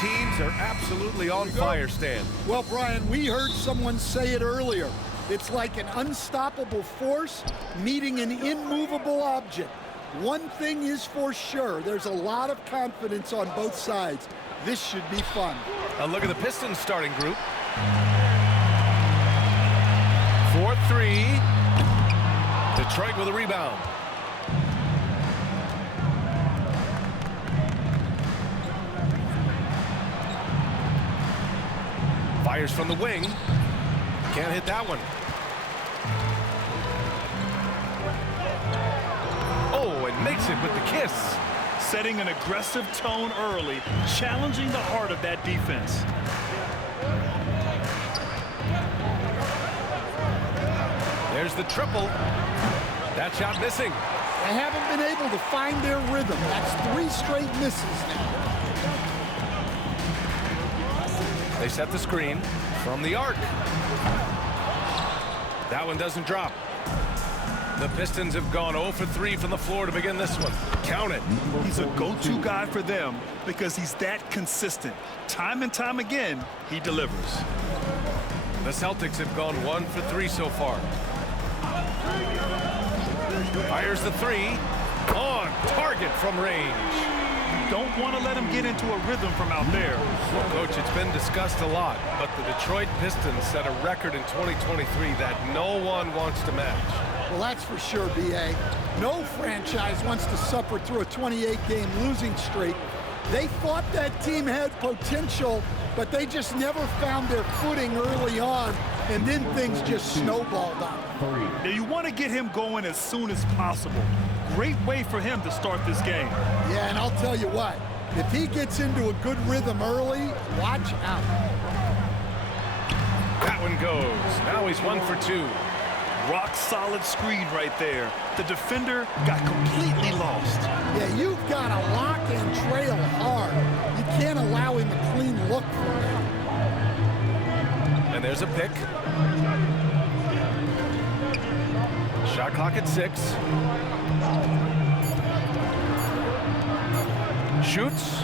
teams are absolutely on fire, Stan. Well, Brian, we heard someone say it earlier. It's like an unstoppable force meeting an immovable object. One thing is for sure, there's a lot of confidence on both sides. This should be fun. A look at the Pistons starting group. 4-3. Detroit with a rebound. Fires from the wing. Can't hit that one. Oh, and makes it with the kiss. Setting an aggressive tone early, challenging the heart of that defense. There's the triple. That shot missing. They haven't been able to find their rhythm. That's 3 straight misses now. They set the screen from the arc. That one doesn't drop. The Pistons have gone 0 for 3 from the floor to begin this one. Count it. He's a go-to guy for them because he's that consistent. Time and time again, he delivers. The Celtics have gone 1 for 3 so far. Fires the 3. On target from range. Don't want to let him get into a rhythm from out there. Well, Coach, it's been discussed a lot, but the Detroit Pistons set a record in 2023 that no one wants to match. Well, that's for sure, B.A. No franchise wants to suffer through a 28-game losing streak. They thought that team had potential, but they just never found their footing early on, and then things just snowballed on them. Now, you want to get him going as soon as possible. Great way for him to start this game. Yeah, and I'll tell you what, if he gets into a good rhythm early, watch out. That one goes. Now he's 1 for 2. Rock solid screen right there. The defender got completely lost. Yeah, you've got to lock and trail hard. You can't allow him a clean look for that. And there's a pick. Shot clock at 6. Shoots.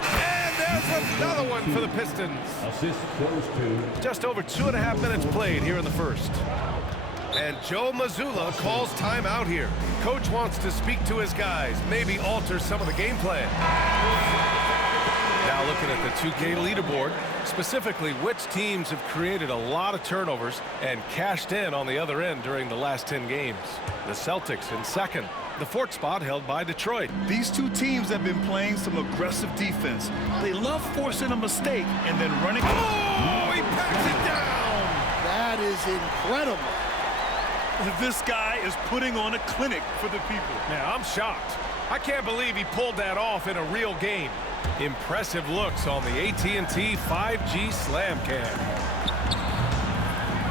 And there's another one for the Pistons. Assist close to. Just over 2.5 minutes played here in the first. And Joe Mazzulla calls timeout here. Coach wants to speak to his guys, maybe alter some of the game plan. Now looking at the 2K leaderboard, specifically which teams have created a lot of turnovers and cashed in on the other end during the last 10 games. The Celtics in second. The 4th spot held by Detroit. These two teams have been playing some aggressive defense. They love forcing a mistake and then running. Oh, he packs it down! That is incredible. This guy is putting on a clinic for the people. Now, I'm shocked. I can't believe he pulled that off in a real game. Impressive looks on the AT&T 5G Slam Cam.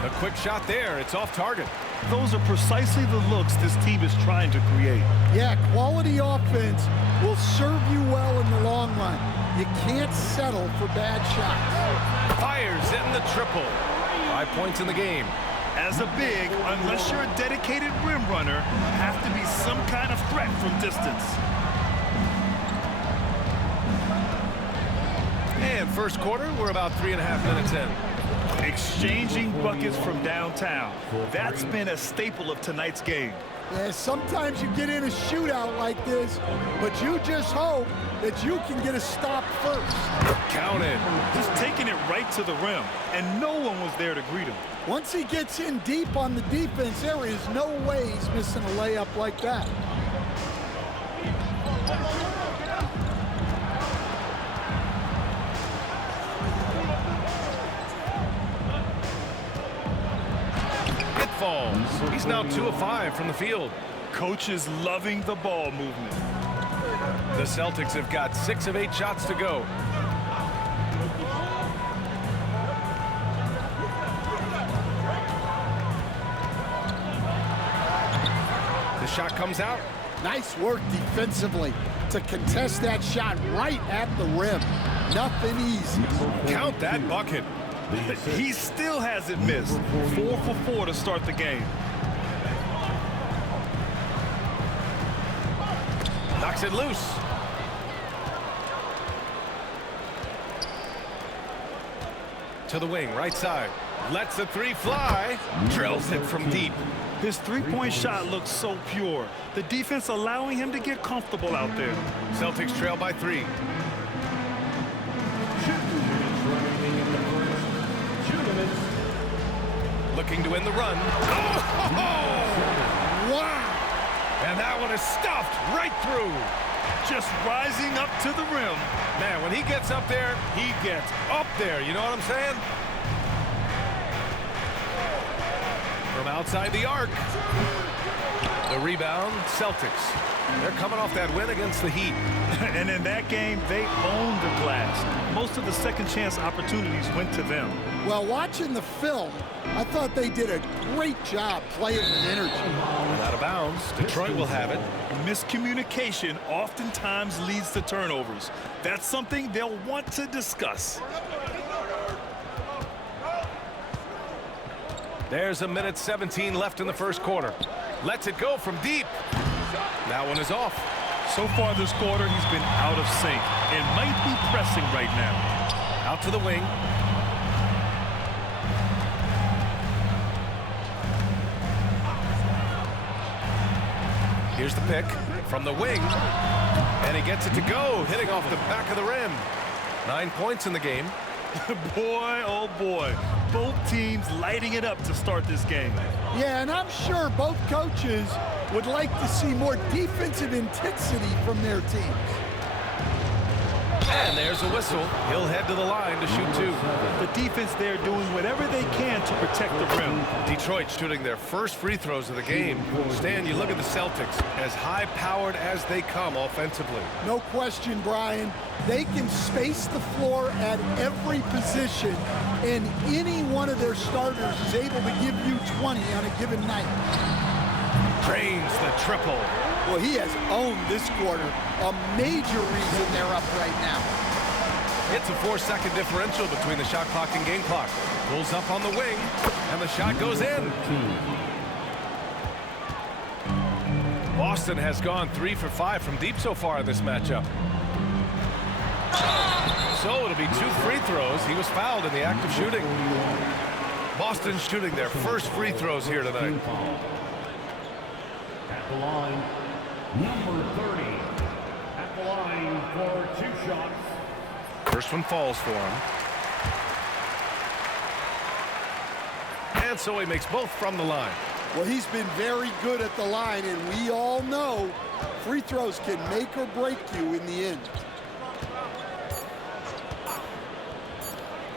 A quick shot there. It's off target. Those are precisely the looks this team is trying to create. Yeah, quality offense will serve you well in the long run. You can't settle for bad shots. Fires in the triple. 5 points in the game. As a big, unless you're a dedicated rim runner, have to be some kind of threat from distance. And first quarter, we're about 3.5 minutes in. Exchanging buckets from downtown. That's been a staple of tonight's game. Yeah, sometimes you get in a shootout like this, but you just hope that you can get a stop first. Counted. Just taking it right to the rim, and no one was there to greet him. Once he gets in deep on the defense, there is no way he's missing a layup like that. It falls. He's now 2 of 5 from the field. Coach is loving the ball movement. The Celtics have got 6 of 8 shots to go. The shot comes out. Nice work defensively to contest that shot right at the rim. Nothing easy. Count that bucket. He still hasn't missed. 4 for 4 to start the game. Knocks it loose. To the wing, right side. Lets the three fly. Drills it from deep. His three-point shot looks so pure. The defense allowing him to get comfortable out there. Celtics trail by 3. Looking to win the run. Oh! Wow! And that one is stuffed right through. Just rising up to the rim. Man, when he gets up there, he gets up there. You know what I'm saying? From outside the arc. The rebound, Celtics. They're coming off that win against the Heat. And in that game, they owned the glass. Most of the second chance opportunities went to them. Well, watching the film, I thought they did a great job playing with energy. Out of bounds. Detroit will have it. Miscommunication oftentimes leads to turnovers. That's something they'll want to discuss. There's a minute 17 left in the first quarter. Lets it go from deep. That one is off. So far this quarter, he's been out of sync and might be pressing right now. Out to the wing. Here's the pick from the wing. And he gets it to go, hitting off the back of the rim. 9 points in the game. Boy, oh boy. Both teams lighting it up to start this game. Yeah, and I'm sure both coaches would like to see more defensive intensity from their teams. And there's a whistle. He'll head to the line to shoot 2. The defense there doing whatever they can to protect the rim. Detroit shooting their first free throws of the game. Stan, you look at the Celtics, as high-powered as they come offensively. No question, Brian. They can space the floor at every position, and any one of their starters is able to give you 20 on a given night. Drains the triple. Well, he has owned this quarter. A major reason they're up right now. It's a 4-second differential between the shot clock and game clock. Pulls up on the wing, and the shot goes in. Boston has gone 3 for 5 from deep so far in this matchup. So it'll be 2 free throws. He was fouled in the act of shooting. Boston shooting their first free throws here tonight. At the line, number 30. At the line for 2 shots. First one falls for him. And so he makes both from the line. Well, he's been very good at the line, and we all know free throws can make or break you in the end.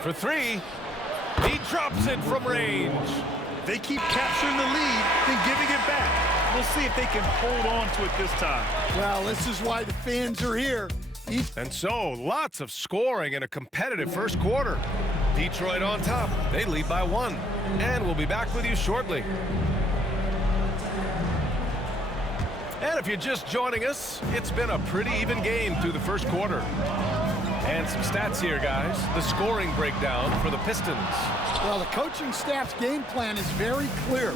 For 3, he drops it from range. They keep capturing the lead, then giving it back. We'll see if they can hold on to it this time. Well, this is why the fans are here. And so, lots of scoring in a competitive first quarter. Detroit on top. They lead by 1. And we'll be back with you shortly. And if you're just joining us, it's been a pretty even game through the first quarter. And some stats here, guys. The scoring breakdown for the Pistons. Well, the coaching staff's game plan is very clear.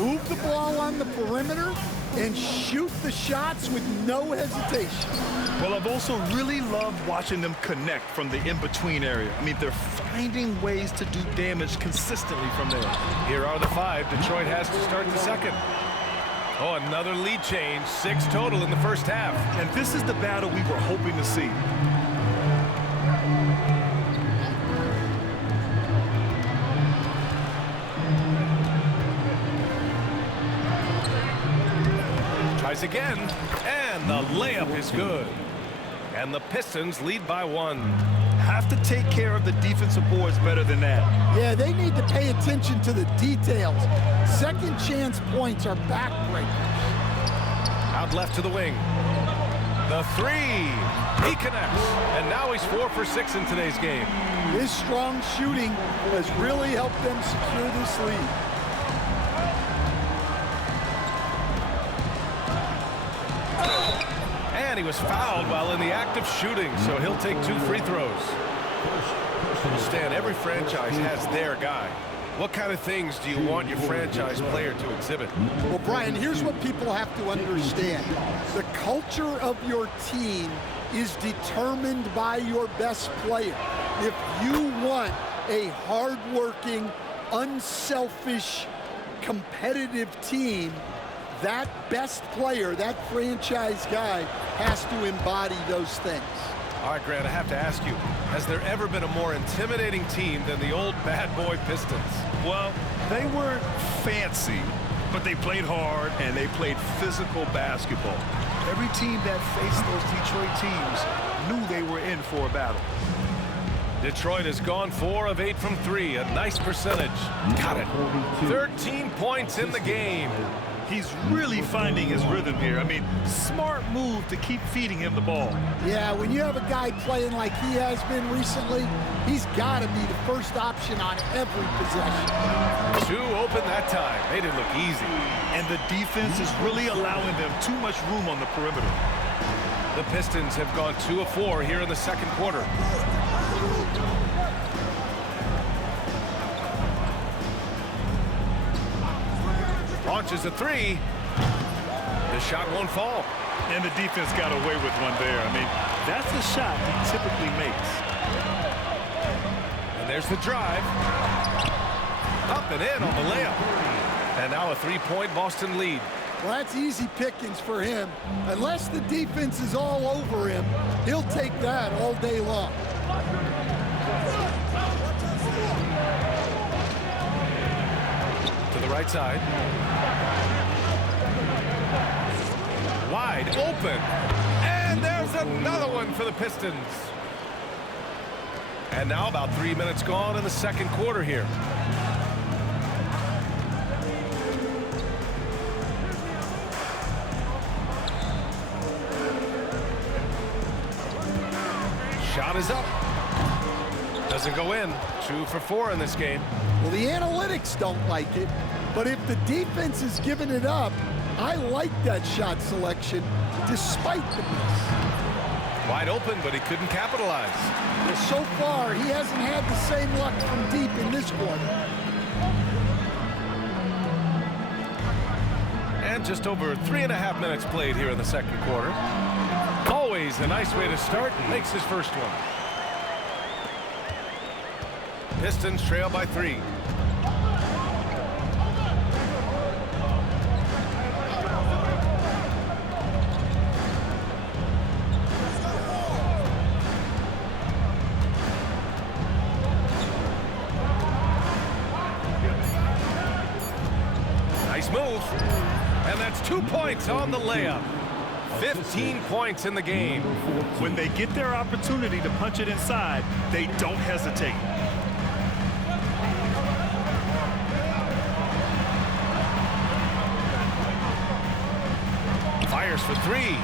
Move the ball on the perimeter and shoot the shots with no hesitation. Well, I've also really loved watching them connect from the in-between area. I mean, they're finding ways to do damage consistently from there. Here are the 5. Detroit has to start the second. Oh, another lead change. 6 total in the first half. And this is the battle we were hoping to see. Tries again, and the layup is good. And the Pistons lead by 1. Have to take care of the defensive boards better than that. Yeah, they need to pay attention to the details. Second chance points are backbreakers. Out left to the wing. The 3. He connects. And now he's 4 for 6 in today's game. His strong shooting has really helped them secure this lead. And he was fouled while in the act of shooting, so he'll take 2 free throws. Stan, every franchise has their guy. What kind of things do you want your franchise player to exhibit? Well, Brian, here's what people have to understand. The culture of your team is determined by your best player. If you want a hard-working, unselfish, competitive team, that best player, that franchise guy, has to embody those things. All right, Grant, I have to ask you, has there ever been a more intimidating team than the old bad boy Pistons? Well, they weren't fancy, but they played hard and they played physical basketball. Every team that faced those Detroit teams knew they were in for a battle. Detroit has gone 4 of 8 from 3, a nice percentage. Got it. 13 points in the game. He's really finding his rhythm here. I mean, smart move to keep feeding him the ball. Yeah, when you have a guy playing like he has been recently, he's got to be the first option on every possession. 2 open that time. Made it look easy. And the defense is really allowing them too much room on the perimeter. The Pistons have gone 2 of 4 here in the second quarter. Launches a 3. The shot won't fall. And the defense got away with one there. I mean, that's the shot he typically makes. And there's the drive. Up and in on the layup. And now a 3-point Boston lead. Well, that's easy pickings for him. Unless the defense is all over him, he'll take that all day long. To the right side. Wide open. And there's another one for the Pistons. And now about 3 minutes gone in the second quarter here. Shot is up. Doesn't go in. 2 for 4 in this game. Well, the analytics don't like it, but if the defense is giving it up, I like that shot selection despite the miss. Wide open, but he couldn't capitalize. Well, so far, he hasn't had the same luck from deep in this quarter. And just over 3.5 minutes played here in the second quarter. Always a nice way to start. Makes his first one. Pistons trail by 3. Nice move. And that's 2 points on the layup. 15 points in the game. When they get their opportunity to punch it inside, they don't hesitate. Fires for 3.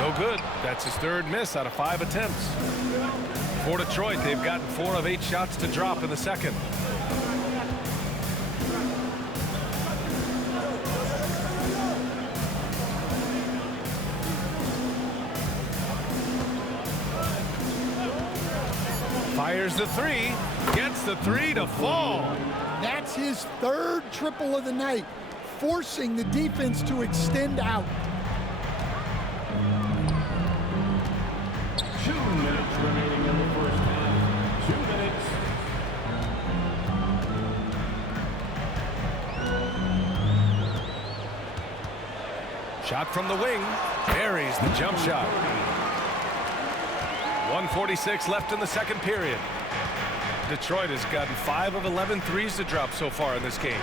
No good. That's his 3rd miss out of 5 attempts. For Detroit, they've gotten 4 of 8 shots to drop in the second. Fires the 3. Gets the 3 to fall. That's his 3rd triple of the night, forcing the defense to extend out. 2 minutes remaining in the first half. 2 minutes. Shot from the wing. Buries the jump shot. 1:46 left in the second period. Detroit has gotten 5 of 11 threes to drop so far in this game.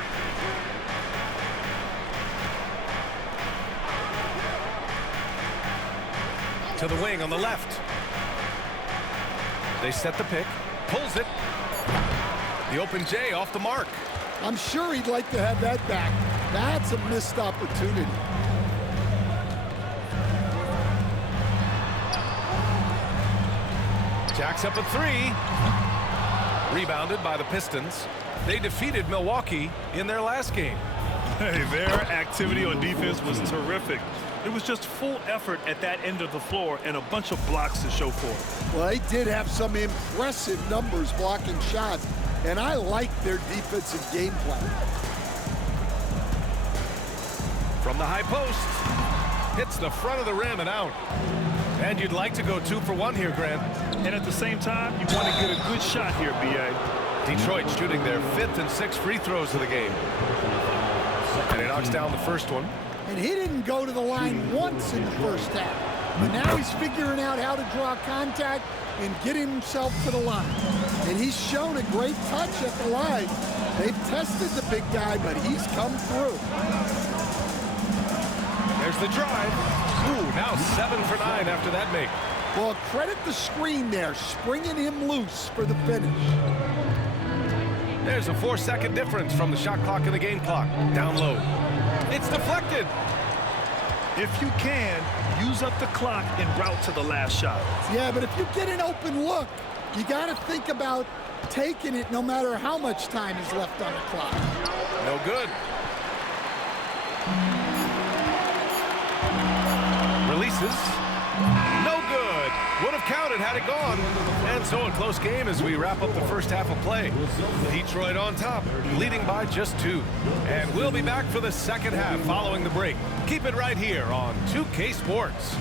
To the wing on the left. They set the pick. Pulls it. The open J off the mark. I'm sure he'd like to have that back. That's a missed opportunity. Jacks up a 3. Rebounded by the Pistons. They defeated Milwaukee in their last game. Hey, their activity on defense was terrific. It was just full effort at that end of the floor and a bunch of blocks to show for it. Well, they did have some impressive numbers blocking shots, and I like their defensive game plan. From the high post. Hits the front of the rim and out. And you'd like to go 2 for 1 here, Grant. And at the same time, you want to get a good shot here, B.A. Detroit shooting their 5th and 6th free throws of the game. And he knocks down the first one. And he didn't go to the line once in the first half. But now he's figuring out how to draw contact and get himself to the line. And he's shown a great touch at the line. They've tested the big guy, but he's come through. There's the drive. Ooh, now 7 for 9 after that make. Well, credit the screen there, springing him loose for the finish. There's a 4-second difference from the shot clock and the game clock. Down low. It's deflected. If you can, use up the clock en route to the last shot. Yeah, but if you get an open look, you got to think about taking it no matter how much time is left on the clock. No good. Releases. No good. Would have counted had it gone. And so a close game as we wrap up the first half of play. Detroit on top, leading by just 2. And we'll be back for the second half following the break. Keep it right here on 2K Sports.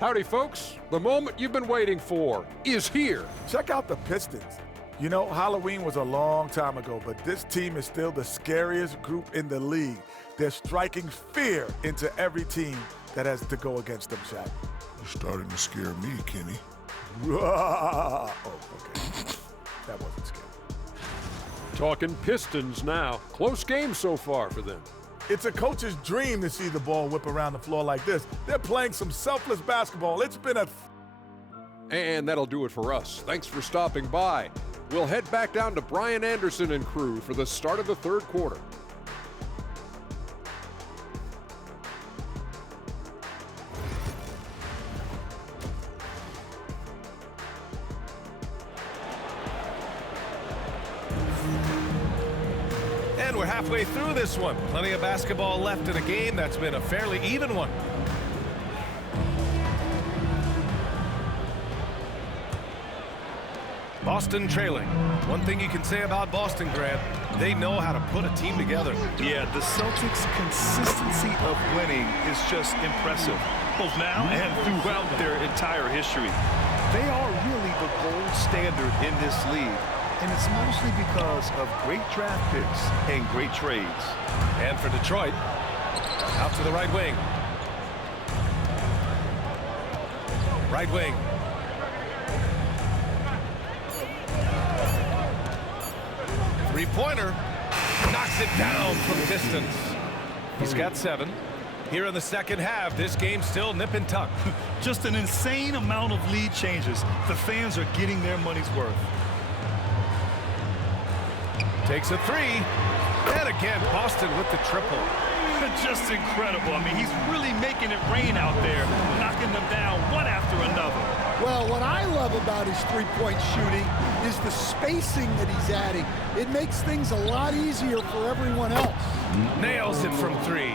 Howdy, folks. The moment you've been waiting for is here. Check out the Pistons. You know, Halloween was a long time ago, but this team is still the scariest group in the league. They're striking fear into every team that has to go against them, Shaq. You're starting to scare me, Kenny. Oh, okay. That wasn't scary. Talking Pistons now. Close game so far for them. It's a coach's dream to see the ball whip around the floor like this. They're playing some selfless basketball. It's been a... And that'll do it for us. Thanks for stopping by. We'll head back down to Brian Anderson and crew for the start of the third quarter. And we're halfway through this one. Plenty of basketball left in a game that's been a fairly even one. Boston trailing. One thing you can say about Boston, Grant, they know how to put a team together. Yeah, the Celtics' consistency of winning is just impressive, both now and throughout their entire history. They are really the gold standard in this league, and it's mostly because of great draft picks and great trades. And for Detroit, out to the right wing. Right wing. Three-pointer. Knocks it down from distance. He's got 7. Here in the second half, this game's still nip and tuck. Just an insane amount of lead changes. The fans are getting their money's worth. Takes a 3. And again, Boston with the triple. Just incredible. I mean, he's really making it rain out there, knocking them down one after another. Well, what I love about his three-point shooting is the spacing that he's adding. It makes things a lot easier for everyone else. Nails it from 3.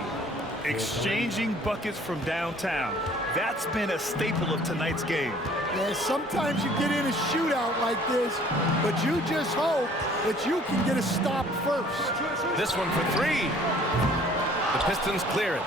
Exchanging buckets from downtown. That's been a staple of tonight's game. Yeah, sometimes you get in a shootout like this, but you just hope that you can get a stop first. This one for 3. The Pistons clear it.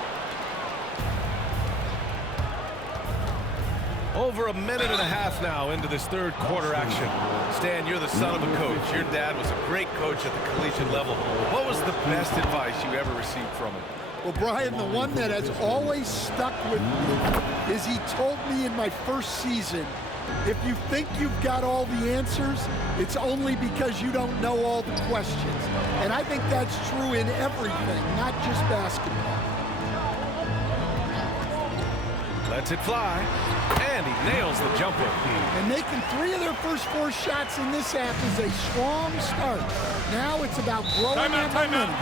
Over a minute and a half now into this third quarter action. Stan, you're the son of a coach. Your dad was a great coach at the collegiate level. What was the best advice you ever received from him? Well, Brian, the one that has always stuck with me is he told me in my first season, if you think you've got all the answers, it's only because you don't know all the questions. And I think that's true in everything, not just basketball. Lets it fly, and he nails the jumper. And making 3 of their first 4 shots in this half is a strong start. Now it's about growing that momentum.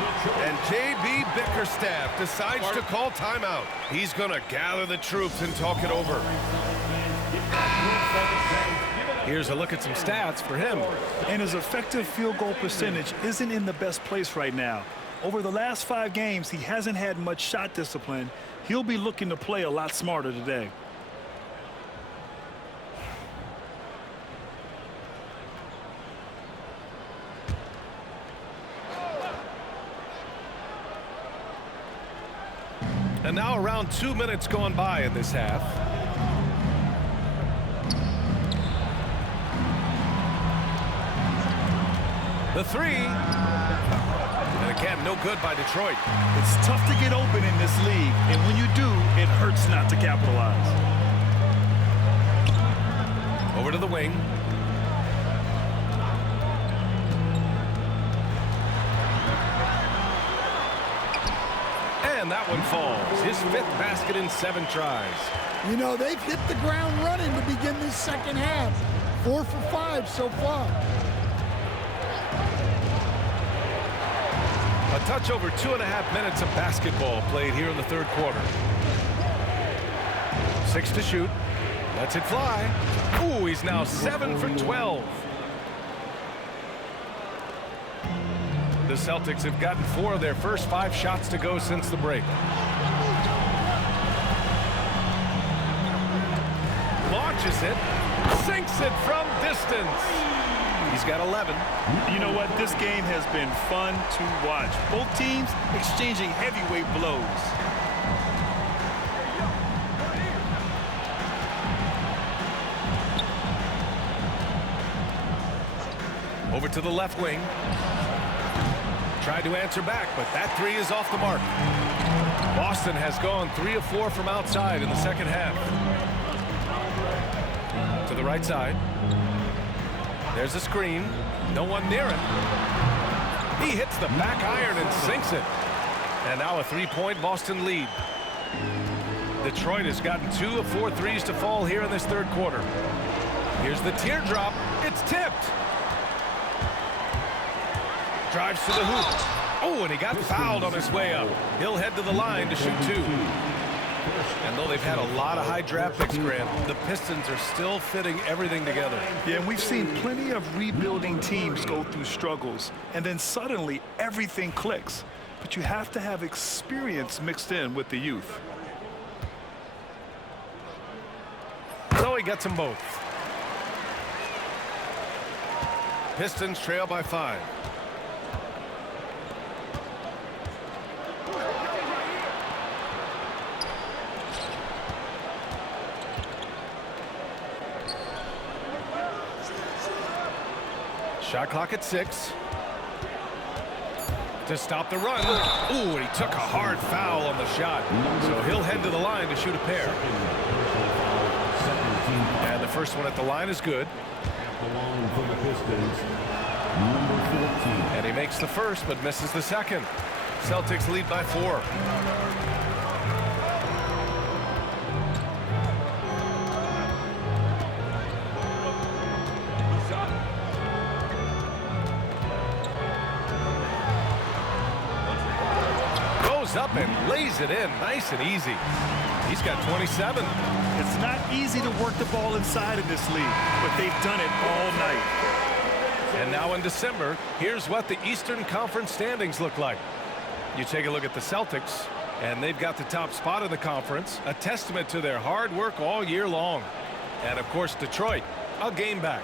And J.B. Bickerstaff decides to call timeout. He's going to gather the troops and talk it over. Here's a look at some stats for him. And his effective field goal percentage isn't in the best place right now. Over the last 5 games, he hasn't had much shot discipline. He'll be looking to play a lot smarter today. And now around 2 minutes gone by in this half. The three. And again, no good by Detroit. It's tough to get open in this league, and when you do, it hurts not to capitalize. Over to the wing. And that one falls. His 5th basket in 7 tries. You know, they've hit the ground running to begin this second half. 4 for 5 so far. A touch over 2.5 minutes of basketball played here in the 3rd quarter. 6 to shoot. Lets it fly. Ooh, he's now 7 for 12. The Celtics have gotten 4 of their first 5 shots to go since the break. Launches it. Sinks it from distance. He's got 11. You know what? This game has been fun to watch. Both teams exchanging heavyweight blows. Over to the left wing. Tried to answer back, but that 3 is off the mark. Boston has gone 3 of 4 from outside in the second half. To the right side. There's a screen. No one near him. He hits the back iron and sinks it. And now a 3-point Boston lead. Detroit has gotten 2 of 4 threes to fall here in this 3rd quarter. Here's the teardrop. It's tipped. Drives to the hoop. Oh, and he got fouled on his way up. He'll head to the line to shoot 2. And though they've had a lot of high draft picks, Graham, the Pistons are still fitting everything together. Yeah, and we've seen plenty of rebuilding teams go through struggles, and then suddenly everything clicks. But you have to have experience mixed in with the youth. So he gets them both. Pistons trail by 5. Shot clock at 6. To stop the run. Ooh, and he took a hard foul on the shot. So he'll head to the line to shoot a pair. And the first one at the line is good. And he makes the first, but misses the second. Celtics lead by 4. Up and lays it in nice and easy. He's got 27. It's not easy to work the ball inside of this league, but they've done it all night. And now in December, here's what the Eastern Conference standings look like. You take a look at the Celtics, and they've got the top spot in the conference, a testament to their hard work all year long. And of course, Detroit, a game back.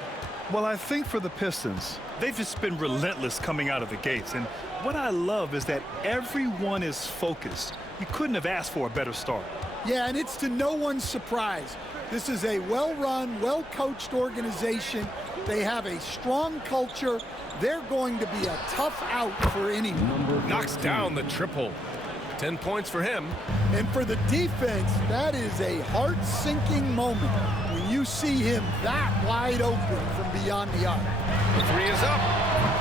Well, I think for the Pistons, they've just been relentless coming out of the gates. And what I love is that everyone is focused. You couldn't have asked for a better start. Yeah, and it's to no one's surprise. This is a well-run, well-coached organization. They have a strong culture. They're going to be a tough out for anyone. Knocks down the triple. 10 points for him. And for the defense, that is a heart-sinking moment when you see him that wide open from beyond the arc. The 3 is up.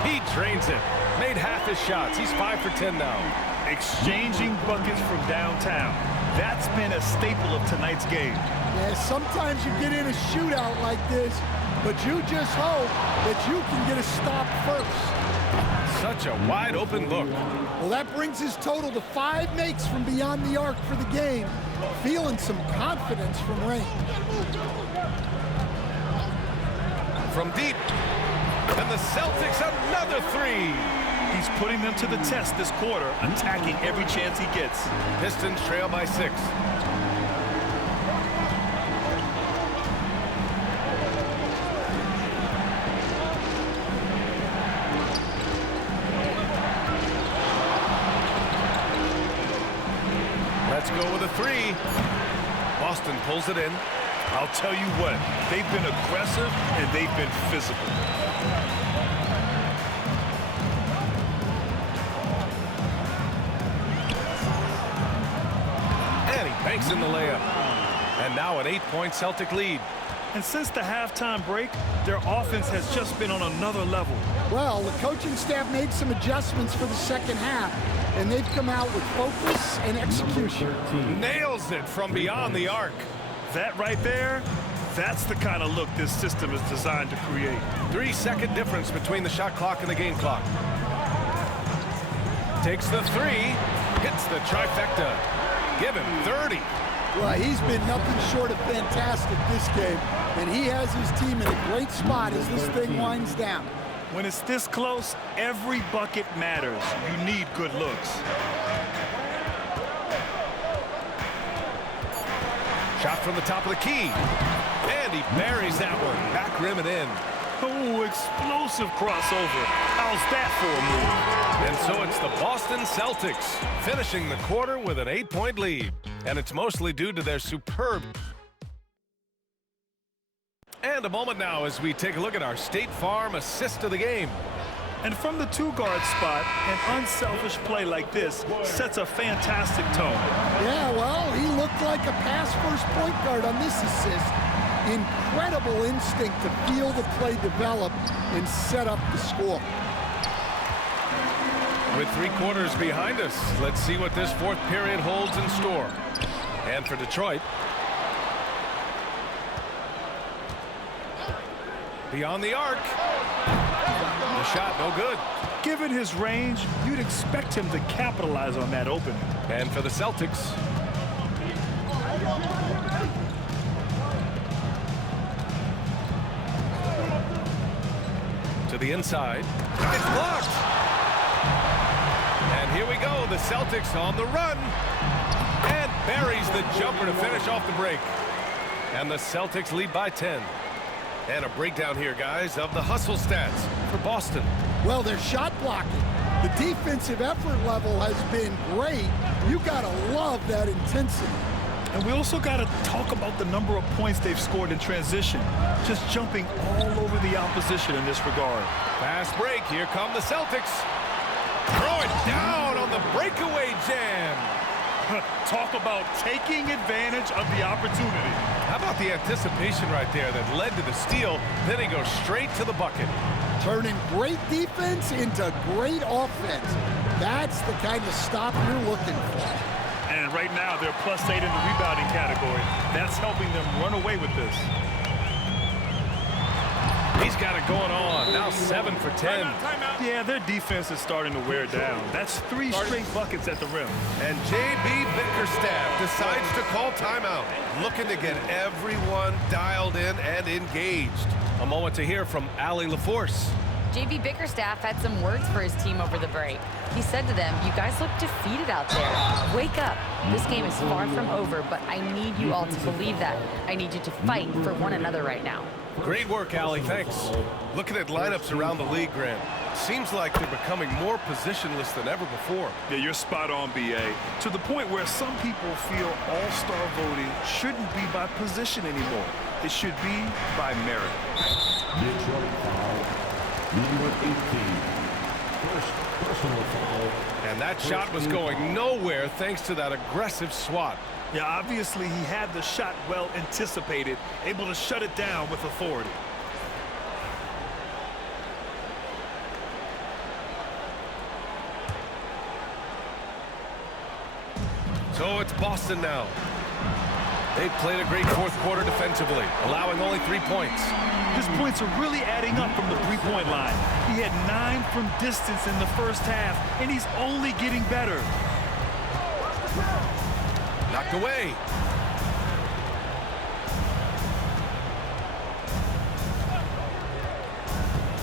He drains it. Made half his shots. He's 5 for 10 now. Exchanging buckets from downtown. That's been a staple of tonight's game. Yeah, sometimes you get in a shootout like this, but you just hope that you can get a stop first. Such a wide open look. Well, that brings his total to 5 makes from beyond the arc for the game. Feeling some confidence from range. From deep. And the Celtics another 3. He's putting them to the test this quarter, attacking every chance he gets. Pistons trail by 6. Let's go with a three. Boston pulls it in. I'll tell you what, they've been aggressive and they've been physical. And he banks in the layup. And now an 8-point Celtic lead. And since the halftime break, their offense has just been on another level. Well, the coaching staff made some adjustments for the second half, and they've come out with focus and execution. Nails it from beyond the arc. That right there, that's the kind of look this system is designed to create. 3-second difference between the shot clock and the game clock. Takes the three, hits the trifecta. Give him 30. Well, he's been nothing short of fantastic this game, and he has his team in a great spot as this thing winds down. When it's this close, every bucket matters. You need good looks. Shot from the top of the key. And he buries that one. Back rim and in. Oh, explosive crossover. How's that for a move? And so it's the Boston Celtics finishing the quarter with an 8-point lead. And it's mostly due to their superb. And a moment now as we take a look at our State Farm assist of the game. And from the two-guard spot, an unselfish play like this sets a fantastic tone. Yeah, well, he looked like a pass-first point guard on this assist. Incredible instinct to feel the play develop and set up the score. With 3 quarters behind us, let's see what this fourth period holds in store. And for Detroit, beyond the arc. The shot no good. Given his range, you'd expect him to capitalize on that opening. And for the Celtics, to the inside. It's blocked. And here we go. The Celtics on the run. And buries the jumper to finish off the break. And the Celtics lead by 10. And a breakdown here, guys, of the hustle stats for Boston. Well, their shot blocking. The defensive effort level has been great. You got to love that intensity. And we also got to talk about the number of points they've scored in transition. Just jumping all over the opposition in this regard. Fast break. Here come the Celtics. Throw it down on the breakaway jam. Talk about taking advantage of the opportunity. How about the anticipation right there that led to the steal? Then he goes straight to the bucket. Turning great defense into great offense. That's the kind of stop you're looking for. And right now, they're +8 in the rebounding category. That's helping them run away with this. He's got it going on. Now 7 for 10. Yeah, their defense is starting to wear down. That's 3 straight buckets at the rim. And J.B. Bickerstaff decides to call timeout, looking to get everyone dialed in and engaged. A moment to hear from Allie LaForce. J.B. Bickerstaff had some words for his team over the break. He said to them, "You guys look defeated out there. Wake up. This game is far from over, but I need you all to believe that. I need you to fight for one another right now." Great work, Allie. Thanks. Looking at lineups around the league, Grant, seems like they're becoming more positionless than ever before. Yeah, you're spot on, B.A. To the point where some people feel all-star voting shouldn't be by position anymore. It should be by merit. Detroit foul, number 18. First personal foul. And that shot was going nowhere thanks to that aggressive swat. Yeah, obviously he had the shot well anticipated, able to shut it down with authority. So it's Boston now. They've played a great fourth quarter defensively, allowing only 3 points. His points are really adding up from the three-point line. He had 9 from distance in the first half, and he's only getting better. Knocked away.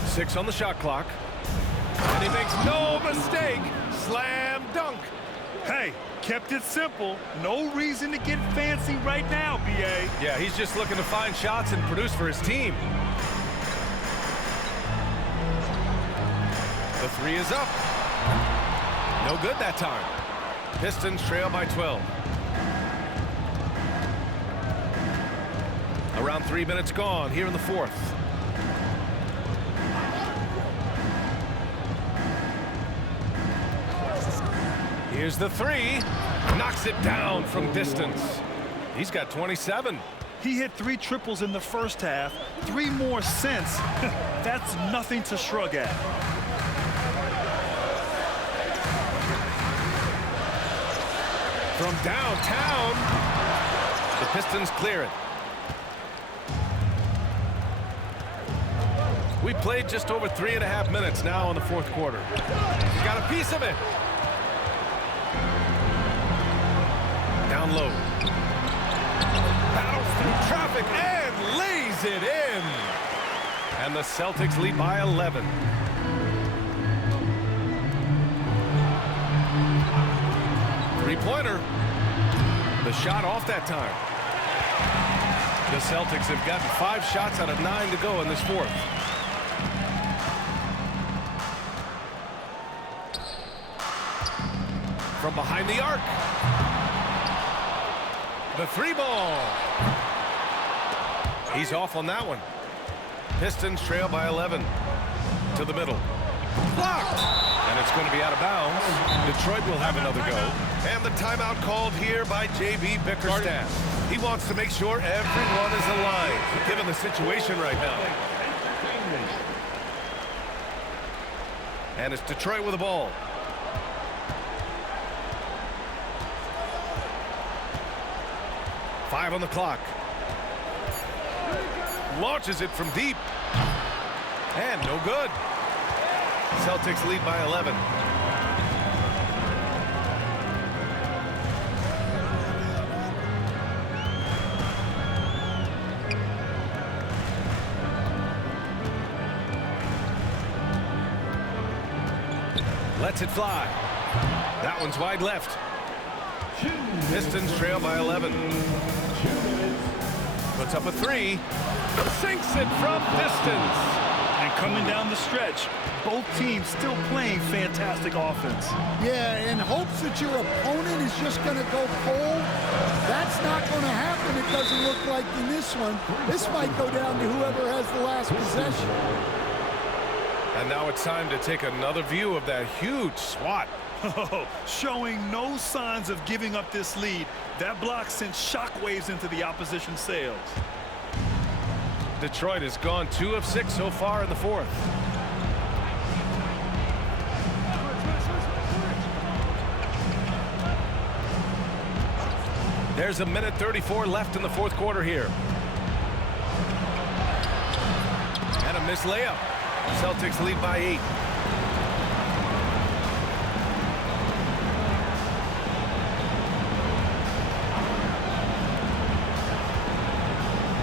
Six on the shot clock. And he makes no mistake. Slam dunk. Hey, kept it simple. No reason to get fancy right now, B.A. Yeah, he's just looking to find shots and produce for his team. The three is up. No good that time. Pistons trail by 12. Around 3 minutes gone here in the fourth. Here's the three. Knocks it down from distance. He's got 27. He hit 3 triples in the first half, 3 more since. That's nothing to shrug at. From downtown, the Pistons clear it. We played just over 3.5 minutes now in the fourth quarter. He got a piece of it. Down low. Battles through traffic and lays it in. And the Celtics lead by 11. Three-pointer. The shot off that time. The Celtics have gotten 5 shots out of 9 to go in this fourth. From behind the arc. The 3-ball. He's off on that one. Pistons trail by 11. To the middle. Blocked. And it's going to be out of bounds. Detroit will have another go. And the timeout called here by J.B. Bickerstaff. He wants to make sure everyone is aligned, given the situation right now. And it's Detroit with the ball. Five on the clock. Launches it from deep. And no good. Celtics lead by 11. Lets it fly. That one's wide left. Pistons trail by 11. Puts up a 3. Sinks it from distance. And coming down the stretch, both teams still playing fantastic offense. Yeah, in hopes that your opponent is just going to go cold. That's not going to happen. It doesn't look like in this one. This might go down to whoever has the last possession. And now it's time to take another view of that huge swat. Showing no signs of giving up this lead. That block sent shockwaves into the opposition sails. Detroit has gone 2 of 6 so far in the fourth. There's 1:34 left in the fourth quarter here. And a missed layup. Celtics lead by 8.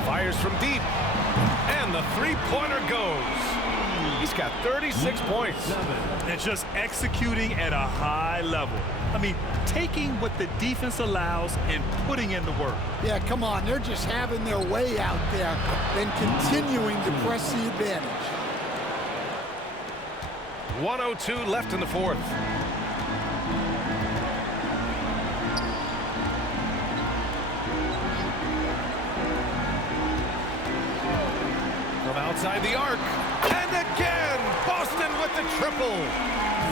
Fires from deep. And the 3-pointer goes. He's got 36 points. And just executing at a high level. I mean, taking what the defense allows and putting in the work. Yeah, come on. They're just having their way out there and continuing to press the advantage. 1:02 left in the fourth. From outside the arc. And again, Boston with the triple.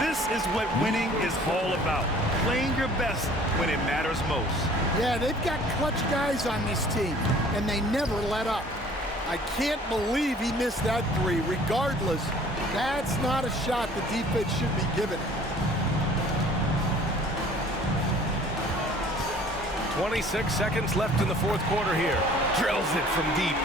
This is what winning is all about. Playing your best when it matters most. Yeah, they've got clutch guys on this team, and they never let up. I can't believe he missed that 3. Regardless, that's not a shot the defense should be giving. 26 seconds left in the fourth quarter here. Drills it from deep.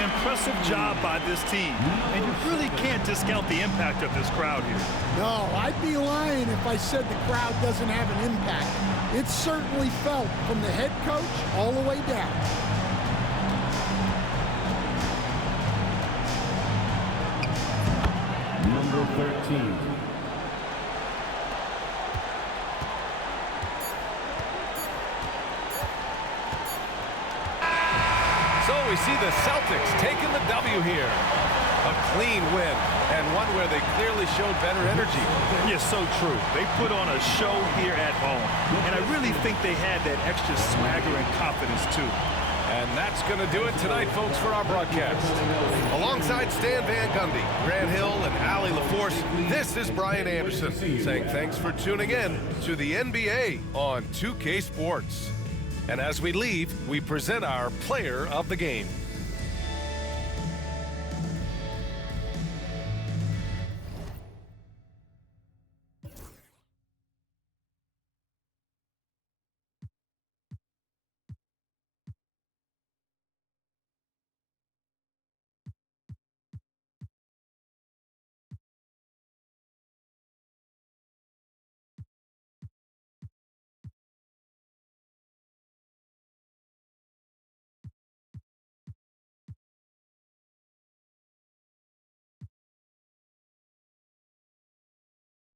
Impressive job by this team. And you really can't discount the impact of this crowd here. No, I'd be lying if I said the crowd doesn't have an impact. It's certainly felt from the head coach all the way down. Number 13. So we see the Celtics taking the W here. A clean win, and one where they clearly showed better energy. Yeah, so true. They put on a show here at home. And I really think they had that extra swagger and confidence, too. And that's going to do it tonight, folks, for our broadcast. Alongside Stan Van Gundy, Grant Hill, and Allie LaForce, this is Brian Anderson saying thanks for tuning in to the NBA on 2K Sports. And as we leave, we present our player of the game.